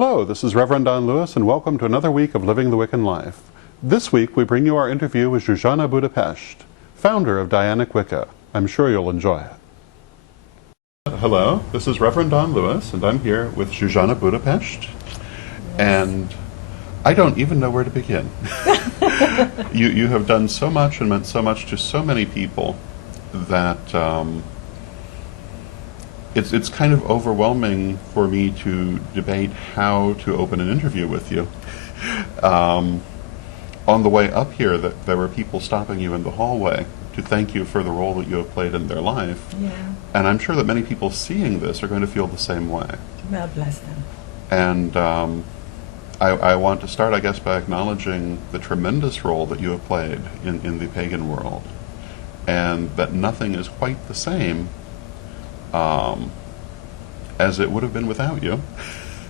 Hello, this is Reverend Don Lewis, and welcome to another week of Living the Wiccan Life. This week we bring you our interview with Zsuzsanna Budapest, founder of Dianic Wicca. I'm sure you'll enjoy it. Hello, this is Reverend Don Lewis, and I'm here with Zsuzsanna Budapest, and I don't even know where to begin. You have done so much and meant so much to so many people that it's kind of overwhelming for me to debate how to open an interview with you. On the way up here, there were people stopping you in the hallway to thank you for the role that you have played in their life. Yeah. And I'm sure that many people seeing this are going to feel the same way. Well, bless them. And I want to start, I guess, by acknowledging the tremendous role that you have played in the pagan world, and that nothing is quite the same as it would have been without you.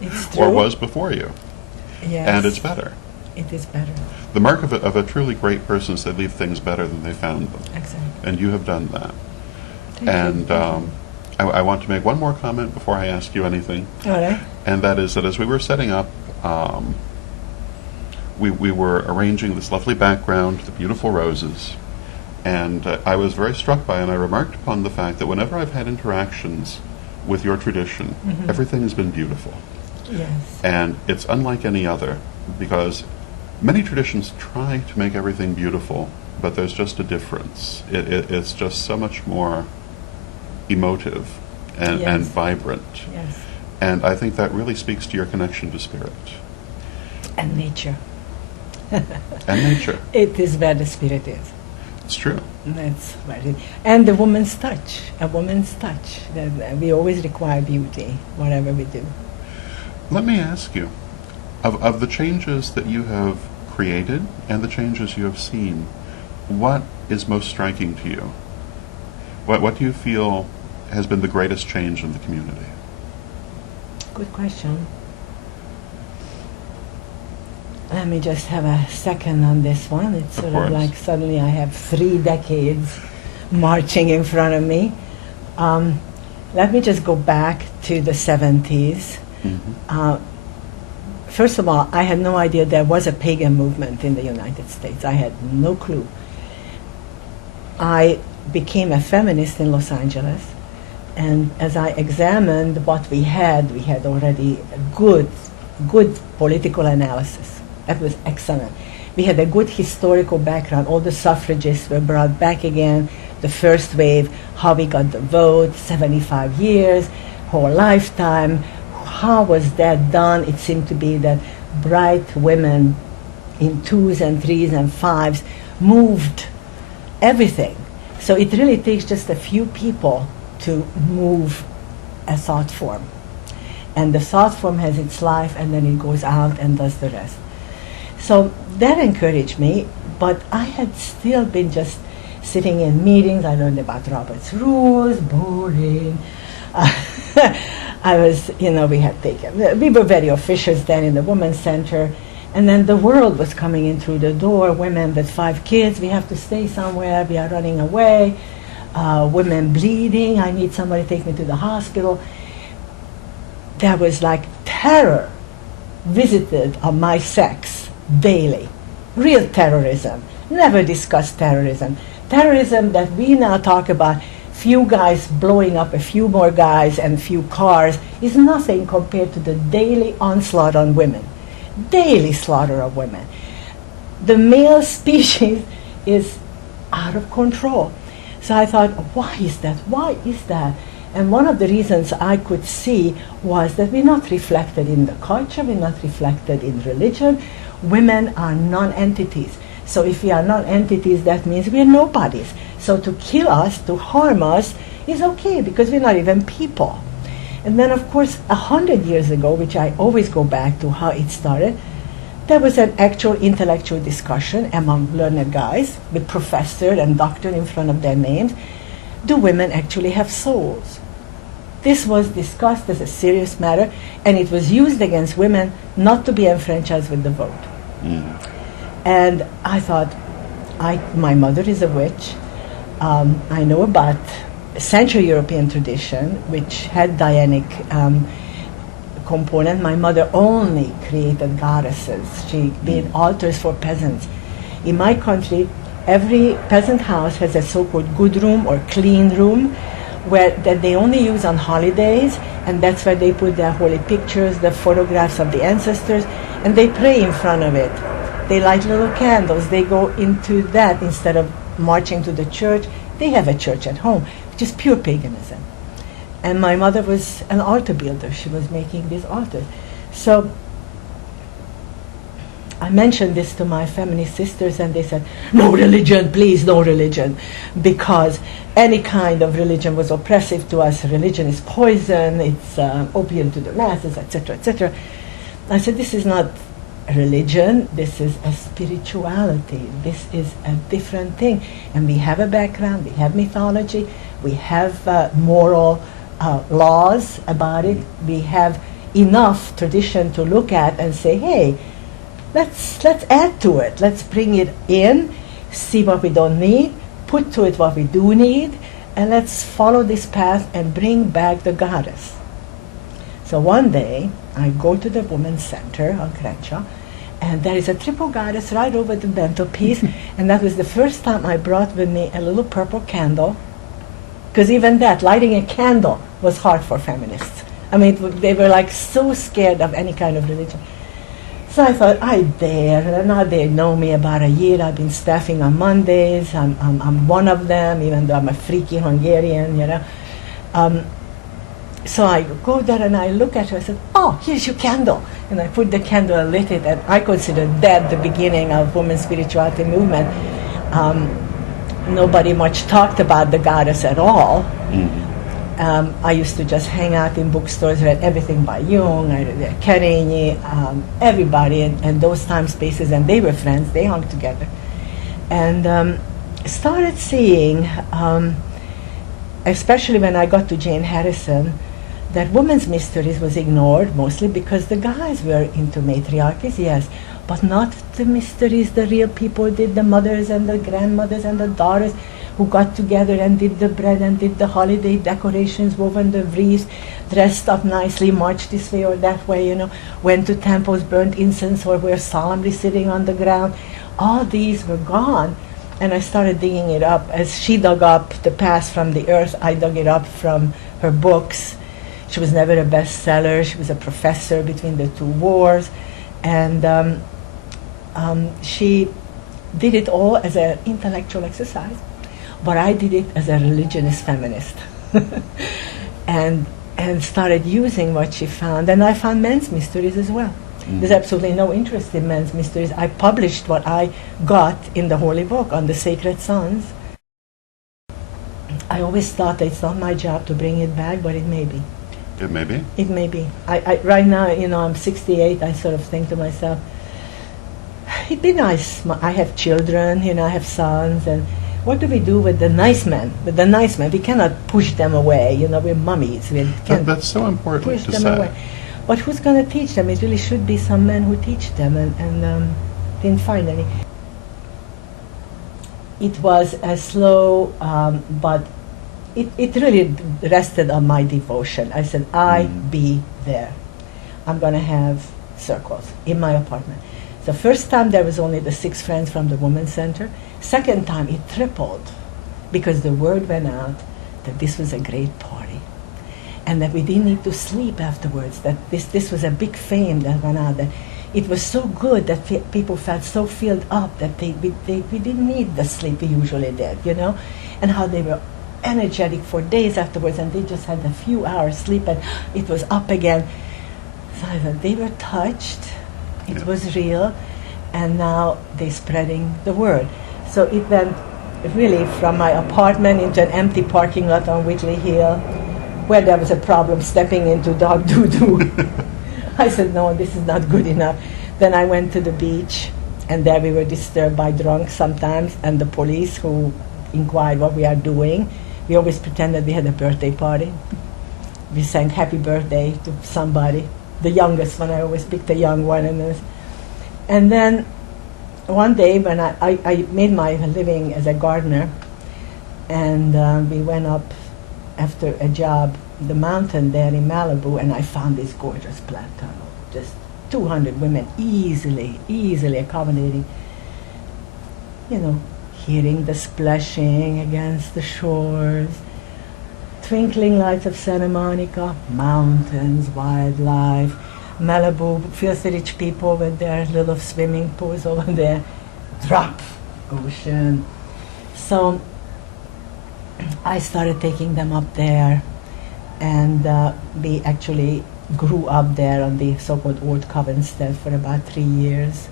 It's true. Or was before you. Yes. And it's better. It is better. The mark of a truly great person is they leave things better than they found them. Exactly. And you have done that. Thank you. I want to make one more comment before I ask you anything. All right. And that is that as we were setting up, we were arranging this lovely background, the beautiful roses, and I was very struck by, and I remarked upon the fact that whenever I've had interactions with your tradition, everything has been beautiful. Yes. And it's unlike any other, because many traditions try to make everything beautiful, but there's just a difference. It's just so much more emotive and Yes. vibrant. Yes. And I think that really speaks to your connection to spirit. And nature. And nature. It is where the spirit is. It's true. That's what it. And the woman's touch. A woman's touch. We always require beauty, whatever we do. Let me ask you, of the changes that you have created and the changes you have seen, what is most striking to you? What do you feel has been the greatest change in the community? Good question. Let me just have a second on this one. It's Of sort course. of like suddenly I have 3 decades marching in front of me. Let me just go back to the 70s. First of all, I had no idea there was a pagan movement in the United States. I had no clue. I became a feminist in Los Angeles, and as I examined what we had already a good political analysis. That was excellent. We had a good historical background. All the suffragists were brought back again, the first wave, how we got the vote, 75 years, whole lifetime. How was that done? It seemed to be that bright women in 2s and 3s and 5s moved everything. So it really takes just a few people to move a thought form. And the thought form has its life, and then it goes out and does the rest. So that encouraged me, but I had still been just sitting in meetings. I learned about Robert's rules, boring. I was, we were very officious then in the Women's Center, and then the world was coming in through the door. Women with 5 kids, we have to stay somewhere, we are running away. Women bleeding, I need somebody to take me to the hospital. There was like terror visited on my sex daily. Real terrorism. Never discussed terrorism. Terrorism that we now talk about, few guys blowing up a few more guys and a few cars, is nothing compared to the daily onslaught on women. Daily slaughter of women. The male species is out of control. So I thought, why is that? Why is that? And one of the reasons I could see was that we're not reflected in the culture, we're not reflected in religion. Women are non-entities. So if we are non-entities, that means we're nobodies. So to kill us, to harm us, is okay, because we're not even people. And then, of course, 100 years ago, which I always go back to how it started, there was an actual intellectual discussion among learned guys with professor and doctor in front of their names. Do women actually have souls? This was discussed as a serious matter, and it was used against women not to be enfranchised with the vote. And I thought, my mother is a witch. I know about Central European tradition, which had Dianic component. My mother only created goddesses. She made altars for peasants. In my country, every peasant house has a so-called good room or clean room that they only use on holidays, and that's where they put their holy pictures, the photographs of the ancestors, and they pray in front of it. They light little candles. They go into that instead of marching to the church. They have a church at home, which is pure paganism. And my mother was an altar builder. She was making these altars. So I mentioned this to my feminist sisters, and they said, no religion, please, no religion, because any kind of religion was oppressive to us. Religion is poison, it's opium to the masses, etc., etc. I said, this is not a religion, this is a spirituality. This is a different thing. And we have a background, we have mythology, we have moral laws about it. We have enough tradition to look at and say, hey, let's add to it. Let's bring it in, see what we don't need, put to it what we do need, and let's follow this path and bring back the goddess. So one day, I go to the Women's Center on Crenshaw, and there is a triple goddess right over the mantelpiece, and that was the first time I brought with me a little purple candle, because even that, lighting a candle, was hard for feminists. I mean, they were like so scared of any kind of religion. So I thought, I dare. And now they know me about a year. I've been staffing on Mondays. I'm one of them, even though I'm a freaky Hungarian, you know. So I go there and I look at her. I said, oh, here's your candle. And I put the candle and lit it. And I consider that the beginning of women's spirituality movement. Nobody much talked about the goddess at all. I used to just hang out in bookstores, read everything by Jung, I read Karenyi, everybody, and those time spaces, and they were friends, they hung together. And started seeing, especially when I got to Jane Harrison, that women's mysteries was ignored mostly because the guys were into matriarchies, yes, but not the mysteries the real people did, the mothers and the grandmothers and the daughters who got together and did the bread and did the holiday decorations, woven the wreaths, dressed up nicely, marched this way or that way, you know, went to temples, burned incense, or were solemnly sitting on the ground. All these were gone. And I started digging it up. As she dug up the past from the earth, I dug it up from her books. She was never a bestseller. She was a professor between the two wars. And she did it all as an intellectual exercise. But I did it as a religionist feminist. and started using what she found. And I found men's mysteries as well. There's absolutely no interest in men's mysteries. I published what I got in the Holy Book on the Sacred Sons. I always thought that it's not my job to bring it back, but it may be. It may be? It may be. I right now, you know, I'm 68, I sort of think to myself, it'd be nice. I have children, you know, I have sons, and what do we do with the nice men? With the nice men, we cannot push them away. You know, we're mummies. We can't that's so important push to them say. away. But who's going to teach them? It really should be some men who teach them, and didn't find any. It was a slow, but it really rested on my devotion. I said, I be there. I'm going to have circles in my apartment. The first time there was only the 6 friends from the Women's Center. Second time it tripled because the word went out that this was a great party and that we didn't need to sleep afterwards, that this was a big fame that went out, that it was so good that people felt so filled up that we didn't need the sleep we usually did, you know, and how they were energetic for days afterwards and they just had a few hours sleep and it was up again. So I thought they were touched, it was real, and now they're spreading the word. So it went really from my apartment into an empty parking lot on Whitley Hill, where there was a problem stepping into dog doo-doo. I said, no, this is not good enough. Then I went to the beach, and there we were disturbed by drunks sometimes, and the police who inquired what we are doing. We always pretended we had a birthday party. We sang happy birthday to somebody, the youngest one. I always picked a young one. And then one day when I made my living as a gardener, and we went up after a job, the mountain there in Malibu, and I found this gorgeous plant tunnel. Just 200 women easily accommodating. You know, hearing the splashing against the shores, twinkling lights of Santa Monica, mountains, wildlife, Malibu, filthy rich people with their little swimming pools over there, drop, ocean. So I started taking them up there, and we actually grew up there on the so-called Old Covenstead for about 3 years.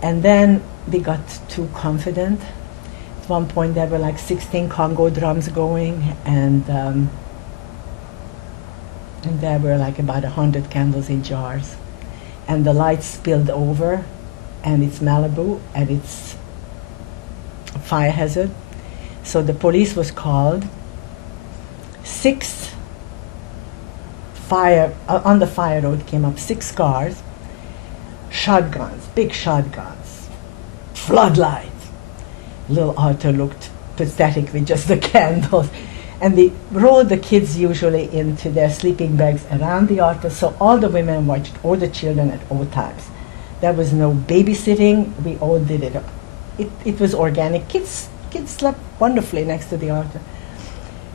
And then we got too confident. At one point there were like 16 Congo drums going, and there were like about 100 candles in jars. And the lights spilled over, and it's Malibu, and it's a fire hazard. So the police was called. 6 fire, on the fire road came up 6 cars, shotguns, big shotguns, floodlights. Little Arthur looked pathetic with just the candles. And they rolled the kids usually into their sleeping bags around the altar, so all the women watched all the children at all times. There was no babysitting. We all did it. It was organic. Kids slept wonderfully next to the altar.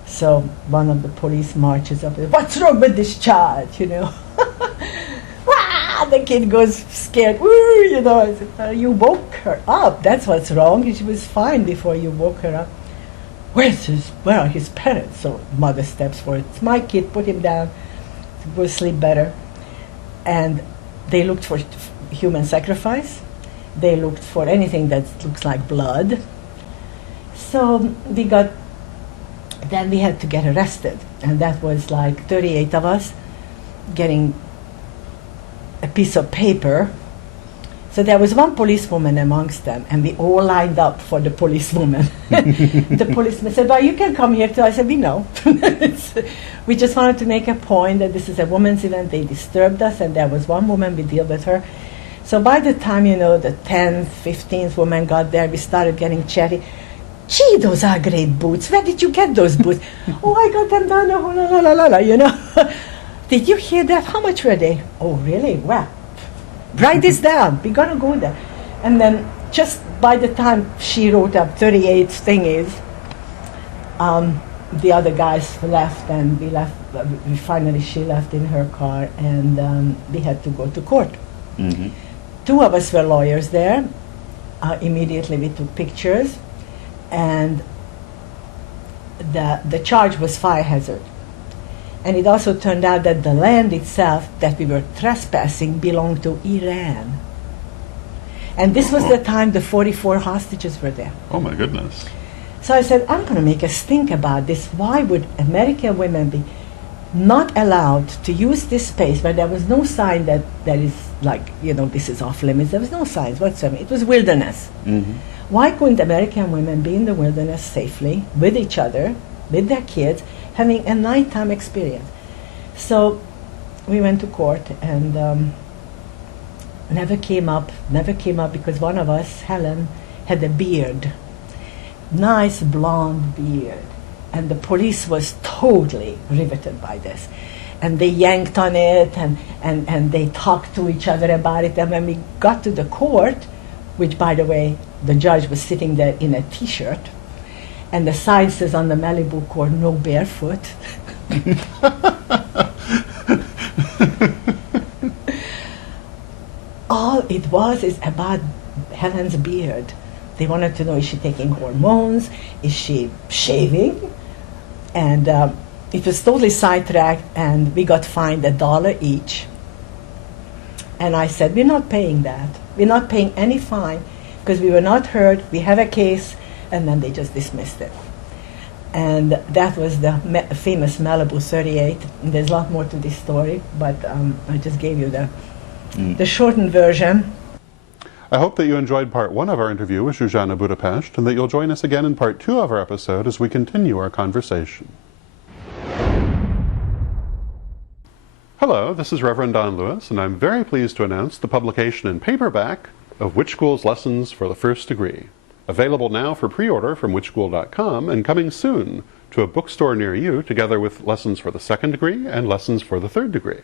So one of the police marches up. What's wrong with this child? You know, the kid goes scared. Woo, you know, I said, you woke her up. That's what's wrong. She was fine before you woke her up. Where are his parents? So mother steps forward. It's my kid. Put him down. Go sleep better. And they looked for human sacrifice. They looked for anything that looks like blood. So then we had to get arrested. And that was like 38 of us getting a piece of paper. So there was one policewoman amongst them, and we all lined up for the policewoman. The policeman said, well, you can come here too. I said, we know. We just wanted to make a point that this is a women's event. They disturbed us, and there was one woman, we deal with her. So by the time, you know, the 10th, 15th woman got there, we started getting chatty. Gee, those are great boots. Where did you get those boots? Oh, I got them down the you know. Did you hear that? How much were they? Oh, really? Well, write this down. We gotta go there. And then just by the time she wrote up 38 thingies, the other guys left, and we left. Finally, she left in her car, and we had to go to court. Mm-hmm. 2 of us were lawyers there. Immediately, we took pictures, and the charge was fire hazard. And it also turned out that the land itself that we were trespassing belonged to Iran. And this was the time the 44 hostages were there. Oh my goodness. So I said, I'm going to make a stink about this. Why would American women be not allowed to use this space where there was no sign that is like, you know, this is off limits? There was no signs whatsoever. It was wilderness. Mm-hmm. Why couldn't American women be in the wilderness safely with each other, with their kids, having a nighttime experience? So we went to court, and never came up because one of us, Helen, had a beard, nice blonde beard, and the police was totally riveted by this. And they yanked on it, and they talked to each other about it. And when we got to the court, which, by the way, the judge was sitting there in a T-shirt, and the sign says on the Malibu court, no barefoot. All it was is about Helen's beard. They wanted to know, is she taking hormones? Is she shaving? And it was totally sidetracked, and we got fined $1 each. And I said, we're not paying that. We're not paying any fine because we were not heard. We have a case. And then they just dismissed it. And that was the famous Malibu 38. And there's a lot more to this story, but I just gave you the shortened version. I hope that you enjoyed part 1 of our interview with Zsuzsanna Budapest, and that you'll join us again in part 2 of our episode as we continue our conversation. Hello, this is Reverend Don Lewis, and I'm very pleased to announce the publication in paperback of Witch School's Lessons for the First Degree. Available now for pre-order from witchschool.com, and coming soon to a bookstore near you, together with lessons for the second degree and lessons for the third degree.